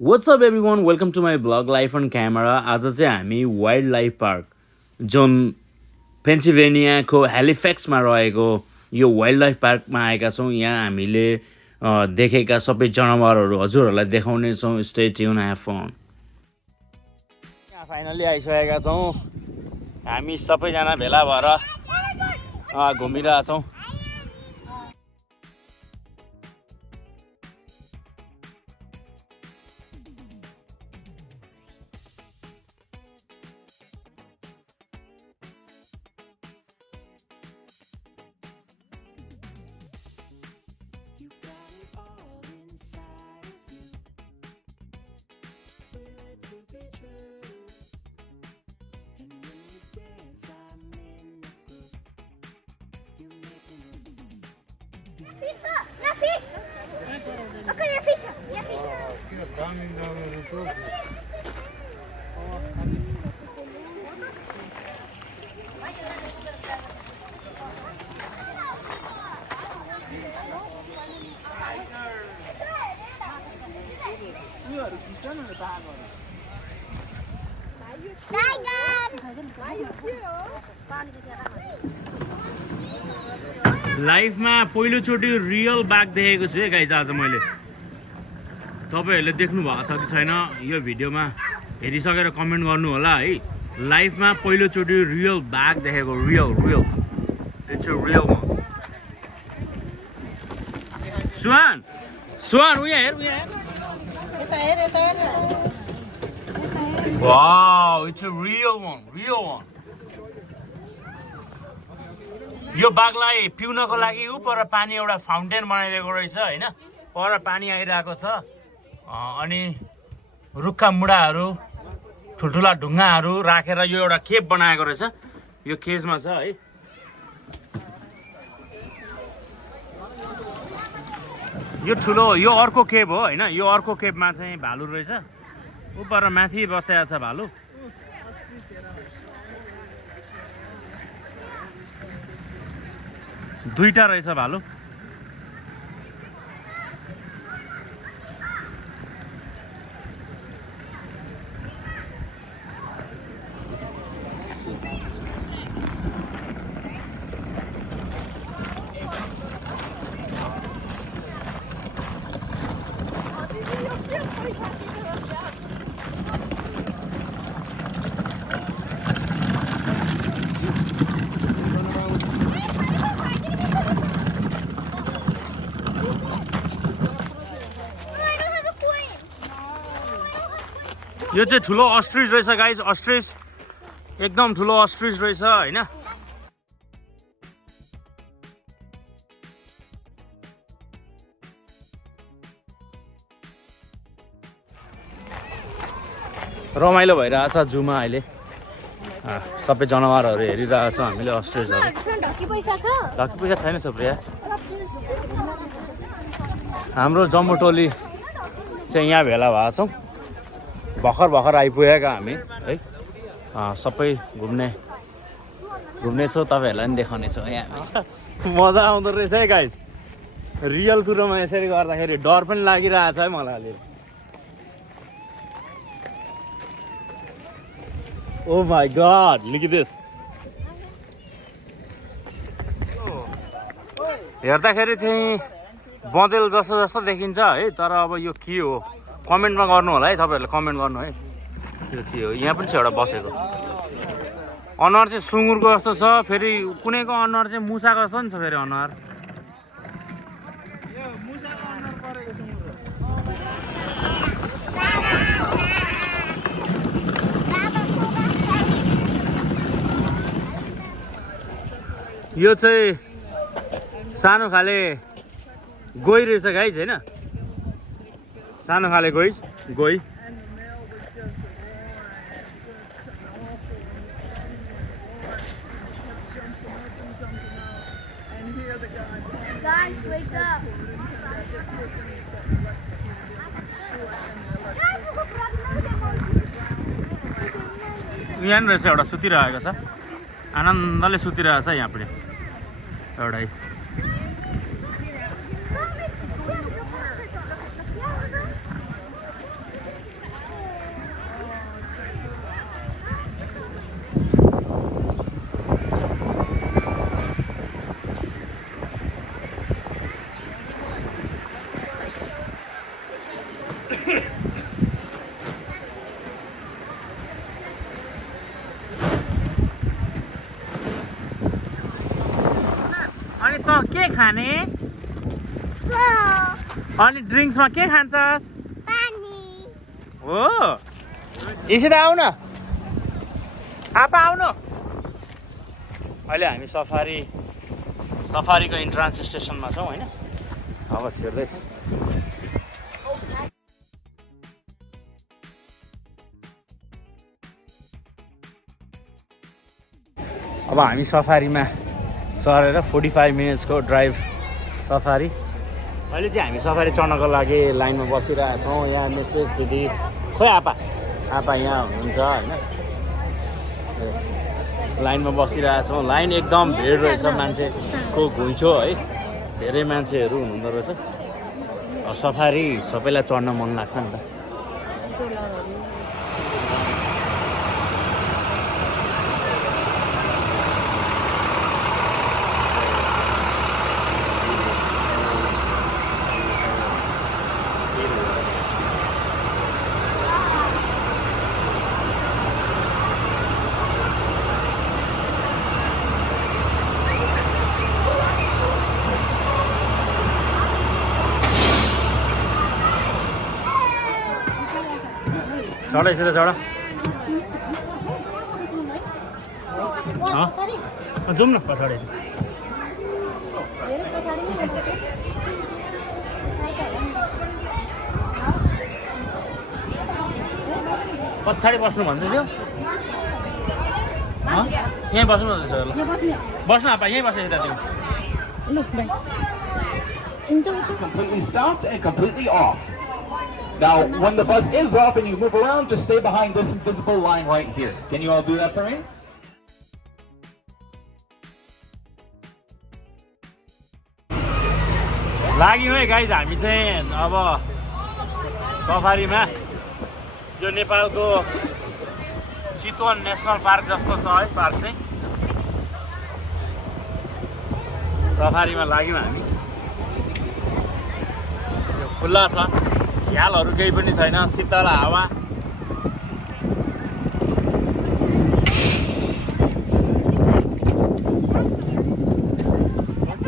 What's up everyone? Welcome to my blog Life on Camera. आज चाहिँ हामी wild life park जुन पेन्सिल्भेनियाको हेलिफेक्समा रहेको यो wild life पार्कमा आएका छौँ। यहाँ हामीले देखेका सबै जनावरहरू हजुरहरूलाई देखाउने छौँ। Stay tune, have fun. यहाँ फाइनली आइसकेका छौँ। हामी सबैजना भेला भएर घुमिरहेछौँ। लाइफमा पहिलोचोटि रियल बाघ देखेको छु है गाइज आज मैले। तपाईहरुले देख्नु भएको छ कि छैन यो भिडियोमा हेरिसकेर कमेन्ट गर्नु होला है। लाइफमा पहिलोचोटि रियल बाघ देखेको, real it's a real one. Suhan उया हेर wow, it's a real one. यो बाघलाई पिउनको लागि पर पानी एउटा फाउन्टेन बनाइदिएको रहेछ हैन। पर पानी आइरहेको छ अनि रुखका मुढाहरू, ठुल्ठुला ढुङ्गाहरू राखेर यो एउटा केप बनाएको रहेछ। यो केजमा छ है। यो ठुलो, यो अर्को केप हो हैन। यो अर्को केपमा चाहिँ भालु रहेछ। उपर माथि बसेको छ भालु। दुईटा रहेछ भालु। यो चाहिँ ठुलो अस्ट्रिच रहेछ गाइज। अस्ट्रिच एकदम ठुलो अस्ट्रिच रहेछ हैन। रमाइलो भइरहेछ जुमा अहिले। सबै जनावरहरू हेरिरहेछ हामीले। अस्ट्रिचहरू ढकी पैसा छैन सुप्रिया। हाम्रो जम्बो टोली चाहिँ यहाँ भेला भएको छौँ। भर्खर आइपुगेका हामी है। सबै घुम्ने छौँ। तपाईँहरूलाई पनि देखाउने छौँ यहाँ। मजा आउँदो रहेछ है गाइस। रियल कुरोमा यसरी गर्दाखेरि डर पनि लागिरहेछ है मलाई अलि। ओ माई गॉड, लुक एट दिस। हेर्दाखेरि चाहिँ बँदेल जस्तो देखिन्छ है। तर अब यो के हो कमेन्टमा गर्नु होला है। तपाईँहरूले कमेन्ट गर्नु है यो के हो। यहाँ पनि छ एउटा बसेको। अनुहार चाहिँ सुँगुरको जस्तो छ। फेरि कुनैको अनुहार चाहिँ मुसाको जस्तो नि छ। फेरि अनुहार यो चाहिँ सानो खाले गोही रहेछ गाइस हैन। सानो खाले गोही। यहाँ रहेछ एउटा सुतिरहेको छ। आनन्दले सुतिरहेछ यहाँ पनि एउटै। अनि त के खाने अनि ड्रिङ्क्समा के खान्छस् हो यसरी आउन आपा आउनु अहिले हामी सफारीको इन्ट्रान्स स्टेसनमा छौँ होइन अब छिर्दैछ अब हामी सफारीमा चढेर 45 मिनट्सको ड्राइभ सफारी अहिले चाहिँ हामी सफारी चढ्नको लागि लाइनमा बसिरहेको छौँ यहाँ मिसेस दिदी खोइ आपा यहाँ हुनुहुन्छ होइन लाइनमा बसिरहेको छौँ लाइन एकदम भिड रहेछ मान्छेको घुइँचो है धेरै मान्छेहरू हुनुहुँदो रहेछ सफारी सबैलाई चढ्न मन लाग्छ नि त चढ यसरी चढ जाउँ न पछाडि पछाडि बस्नु भन्छ त्यो यहीँ बस्नु भन्दैछ ल बस्नु आपा यहीँ बसेछ त Completely stopped and completely off. Now, when the bus is off and you move around, just stay behind this invisible line right here. Can you all do that for me? लाग्यौँ है गाइज हामी चाहिँ अब सफारीमा यो नेपालको चितवन national park जस्तो छ है park चाहिँ सफारीमा लाग्यौँ हामी यो खुल्ला छ झ्यालहरू केही पनि छैन शीतल हावा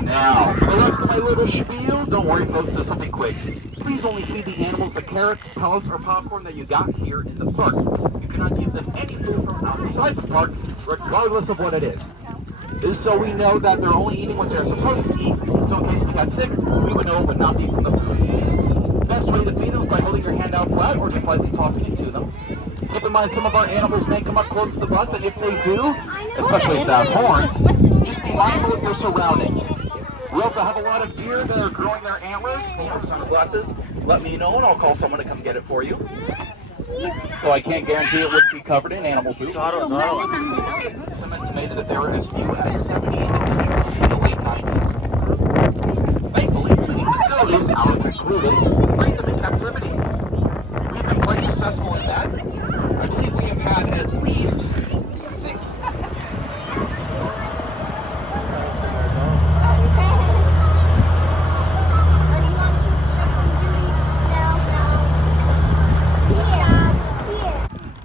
Now, for the rest of my little spiel, don't worry folks, just something quick. Please only feed the animals the carrots, pellets, or popcorn that you got here in the park. You cannot give them any food from outside the park, regardless of what it is. This is so we know that they're only eating what they're supposed to eat, so in case we got sick, we would know it would not be from the food. Best way to feed them is by holding your hand out flat or just lightly tossing it to them. Keep in mind some of our animals may come up close to the bus, and if they do, especially if they have horns, just be mindful of your surroundings. We also have a lot of deer that are growing their antlers. If you have sunglasses, let me know and I'll call someone to come get it for you. So I can't guarantee it wouldn't be covered in animal food. Some estimated that there were as few as 70 individuals in the late 90s. Thankfully, many facilities, ours included, bring them in captivity. We've been quite successful in that. I believe we have had at least 6.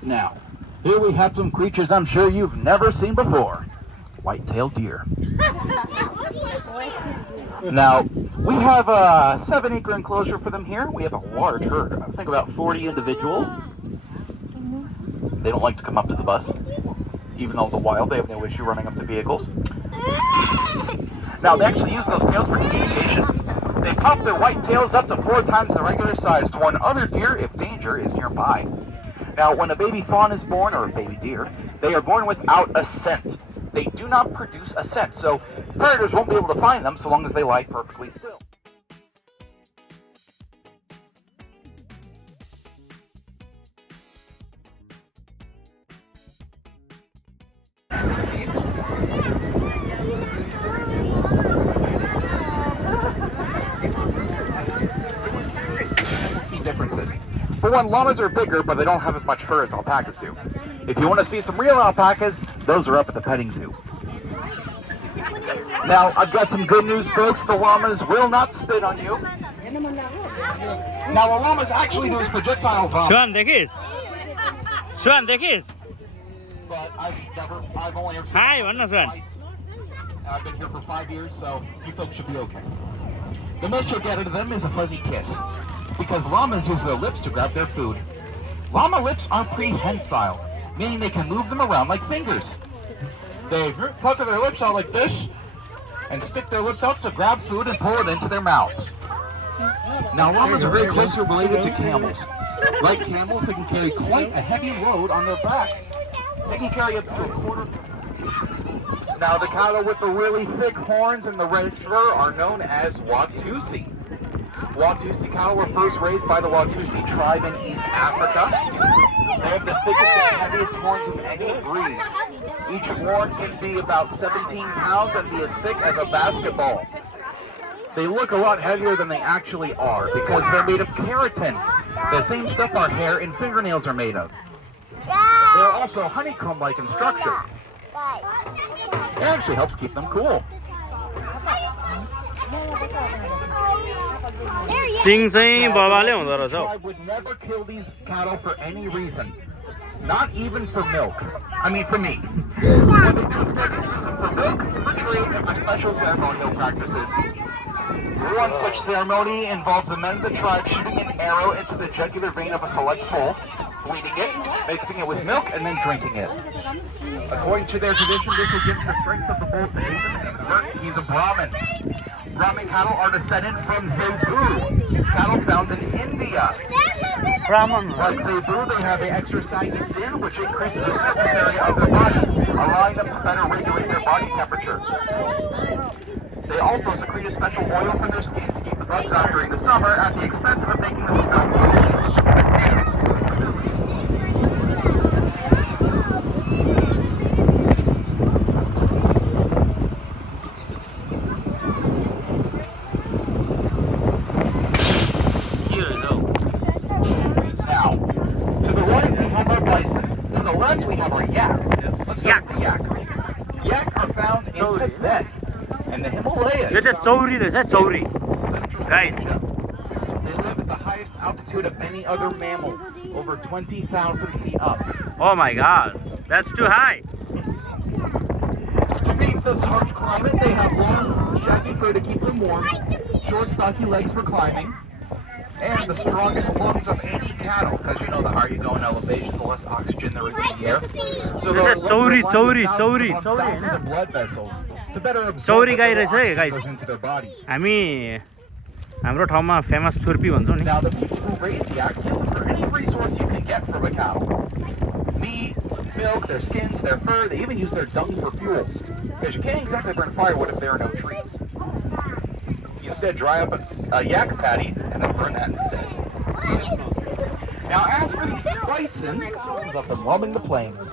Now, here we have some creatures I'm sure you've never seen before. White-tailed deer. Now, we have a 7-acre enclosure for them here. We have a large herd, I think about 40 individuals. They don't like to come up to the bus. Even though the wild, they have no issue running up to vehicles. Now, they actually use those tails for communication. They pop their white tails up to 4 times the regular size to warn other deer if danger is nearby. Now, when a baby fawn is born, or a baby deer, they are born without a scent. They do not produce a scent, so predators won't be able to find them so long as they lie perfectly still. Differences. For one, llamas are bigger, but they don't have as much fur as alpacas do. If you want to see some real alpacas, those are up at the petting zoo. Now, I've got some good news, folks. The llamas will not spit on you. Now, what llamas actually do is projectile vomit. Swan देखिस् Swan देखिस् But I've only ever seen Hi, it भन्न Swan twice. I've been here for 5 years, so you folks should be okay. The most you'll get out of them is a fuzzy kiss, because llamas use their lips to grab their food. Llama lips are prehensile, meaning they can move them around like fingers. They pucker their lips out like this, and stick their lips out to grab food and pull it into their mouths. Now, llamas are very closely related to camels. Like camels, they can carry quite a heavy load on their backs. They can carry up to a quarter. Now, the cattle with the really thick horns and the reddish fur are known as Watusi. Watusi cattle were first raised by the Watusi tribe in East Africa. They have the thickest and heaviest horns of any breed. Each horn can be about 17 pounds and be as thick as a basketball. They look a lot heavier than they actually are because they're made of keratin, the same stuff our hair and fingernails are made of. They are also honeycomb-like in structure. It actually helps keep them cool. सिङ चाहिँ बाबाले हुँदो रहेछ हौ I would never kill these cattle for any reason. Not even for milk. I mean, for meat. What they do instead is use them for milk, for trade, and for special ceremonial practices. One such ceremony involves the men of the tribe shooting an arrow into the jugular vein of a select bull, bleeding it, mixing it with milk, and then drinking it. According to their tradition, this will give the strength of the bull to hasten and convert. He's a Brahmin. Brahmin cattle are descended from Zebu, cattle found in India. Brahman Like Zebu, they have an extra saggy skin, which increases the surface area of their bodies, allowing them to better regulate their body temperature. They also secrete a special oil from their skin to keep the bugs out during the summer at the expense of making them smell delicious. Now, to the right we have our bison. To the left we have our yak. Let's start with the yak. Yak are found in Tibet and the Himalayas. यो चाहिँ चौरी रहेछ Chauri Guys. They live at the highest altitude of any other mammal, over 20,000 feet up. Oh my god That's too high To meet this harsh climate, they have long, shaggy fur to keep them warm, short, stocky legs for climbing, and the strongest lungs of any cattle, because you know the higher you go in elevation, the less oxygen there is in the air. So the lungs are lined with thousands upon thousands of blood vessels to better absorb Chauri गाई whatever रहेछ है oxygen guys goes into their bodies. हामी हाम्रो ठाउँमा famous chhurpi भन्छौँ नि Now, the people who raise yak use them for any resource you can get from a cow. Meat, milk, their skins, their fur, they even use their dung for fuel. Because you can't exactly burn firewood if there are no trees. You instead dry up a yak patty and then burn that instead. Now, as for these bison, thousands of them roaming the plains.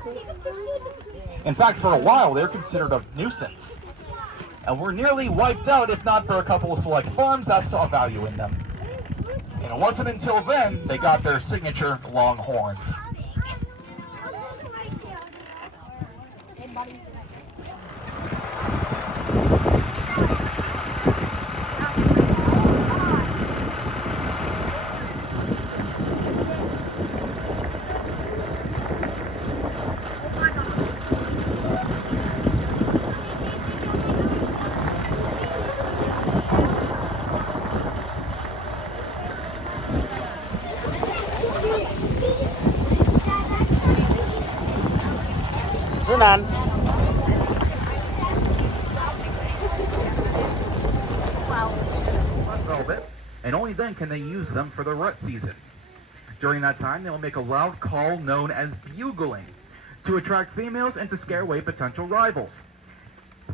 In fact, for a while, they're considered a nuisance. And were nearly wiped out if not for a couple of select farms that saw value in them. And it wasn't until then they got their signature long horns. Sunam And only then can they use them for the rut season. During that time, they will make a loud call known as bugling to attract females and to scare away potential rivals.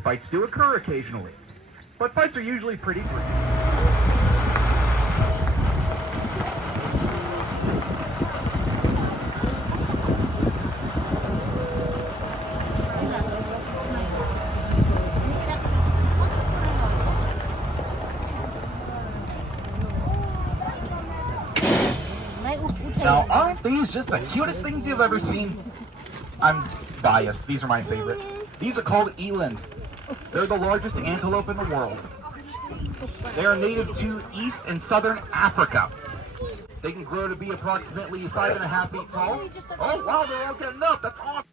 Fights do occur occasionally, but fights are usually pretty brief. Now, aren't these just the cutest things you've ever seen? I'm biased. These are my favorite. These are called eland. They're the largest antelope in the world. They are native to East and Southern Africa. They can grow to be approximately 5.5 feet tall. Oh, wow, they're all getting up. That's awesome.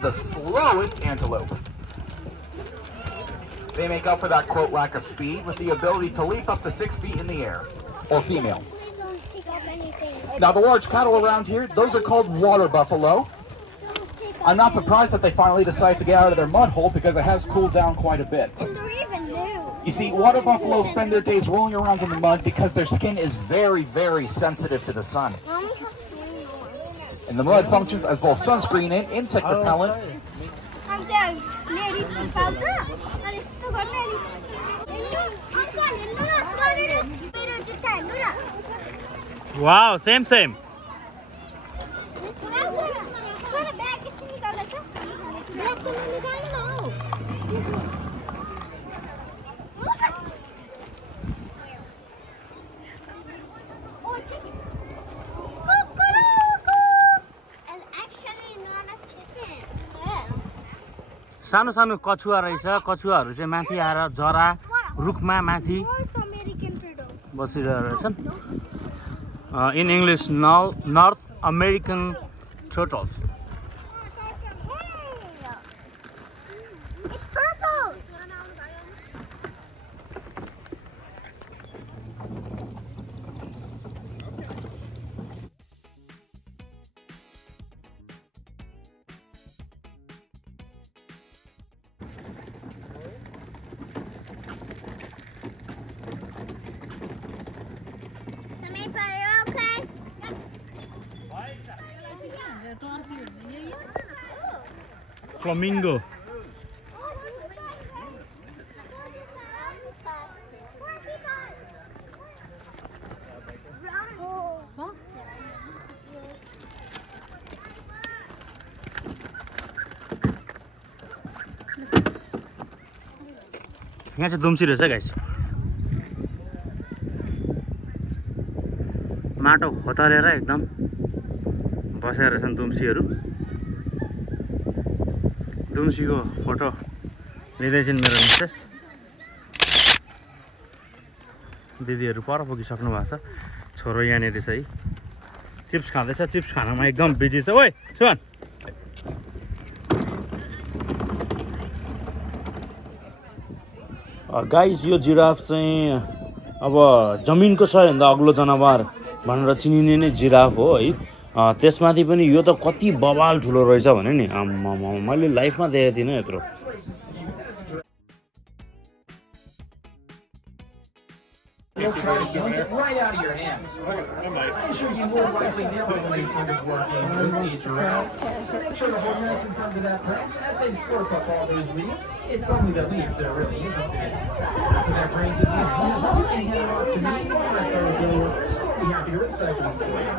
The slowest antelope. They make up for that, quote, lack of speed with the ability to leap up to 6 feet in the air. Or female. Now, the large cattle around here, those are called water buffalo. I'm not surprised that they finally decided to get out of their mud hole because it has cooled down quite a bit. And they're even new. You see, water buffalo spend their days rolling around in the mud because their skin is very, very sensitive to the sun. And the mud functions as both sunscreen and insect repellent. Wow, same. सानो सानो कछुवा रहेछ कछुवाहरू चाहिँ माथि आएर जरा रुखमा माथि बसिरहेको रहेछन् इन English north American turtles Flamingo. यहाँ चाहिँ दुम्सी रहेछ गाइस माटो खोतरेर एकदम बसेर रहेछन् दुम्सीहरू दुम्सीको फोटो लिँदैछन् मेरो मिसेस दिदीहरू पर पुगिसक्नु भएको छ छोरो यहाँनिर छ है चिप्स खाँदैछ चिप्स खानमा एकदम बिजी छ ओइ सुन गाइस यो जिराफ चाहिँ अब जमिनको सबैभन्दा अग्लो जनावर भनेर चिनिने नै जिराफ हो है त्यसमाथि पनि यो त कति बवाल ठुलो रहेछ भने नि मैले लाइफमा देखेको थिइनँ यत्रो They'll try to yank it right out of your hands. I'm sure you more likely never want to fingers working with the giraffe. So make sure to hold nice and firm to that branch as they slurp up all those leaves. It's only the leaves they're really interested in. After that branch is left, you can hand it off to me or my fellow Billy workers. We'll be happy to recycle them for you.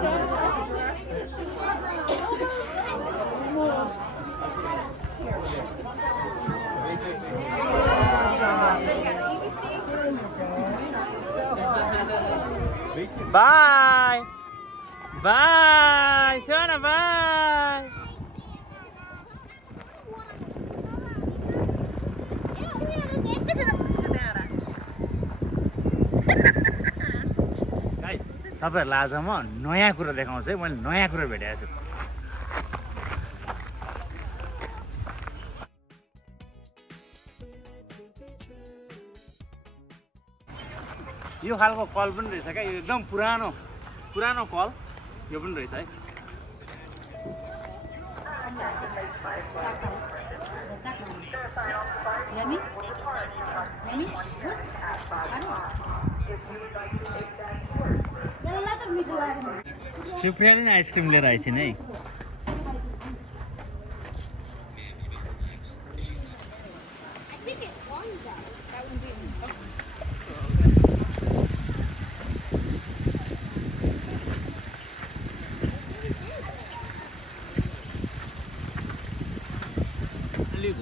Bye. Bye. Sona, bye. Guys, तपाईहरुलाई आज म नयाँ कुरा देखाउँछु है मैले नयाँ कुरा भेटेको छु यो खालको कल पनि रहेछ क्या यो एकदम पुरानो कल यो पनि रहेछ है सुप्रियाले नि आइसक्रिम लिएर आइछन् है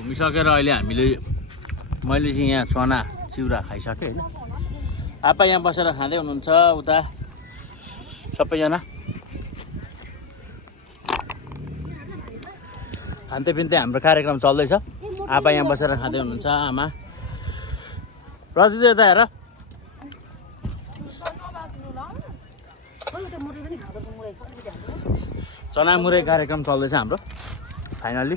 घुमिसकेर अहिले मैले चाहिँ यहाँ चना चिउरा खाइसकेँ होइन आपा यहाँ बसेर खाँदै हुनुहुन्छ उता सबैजना खान्दै पिन्दै हाम्रो कार्यक्रम चल्दैछ आपा यहाँ बसेर खाँदै हुनुहुन्छ आमा प्रतियोगिता हेर चना मुरै कार्यक्रम चल्दैछ हाम्रो फाइनल्ली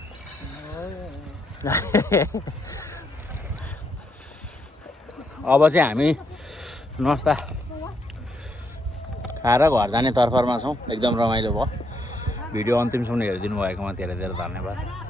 अब चाहिँ हामी नास्ता खाएर घर जाने तर्फरमा छौँ एकदम रमाइलो भयो भिडियो अन्तिमसम्म हेरिदिनु भएकोमा धेरै धेरै धन्यवाद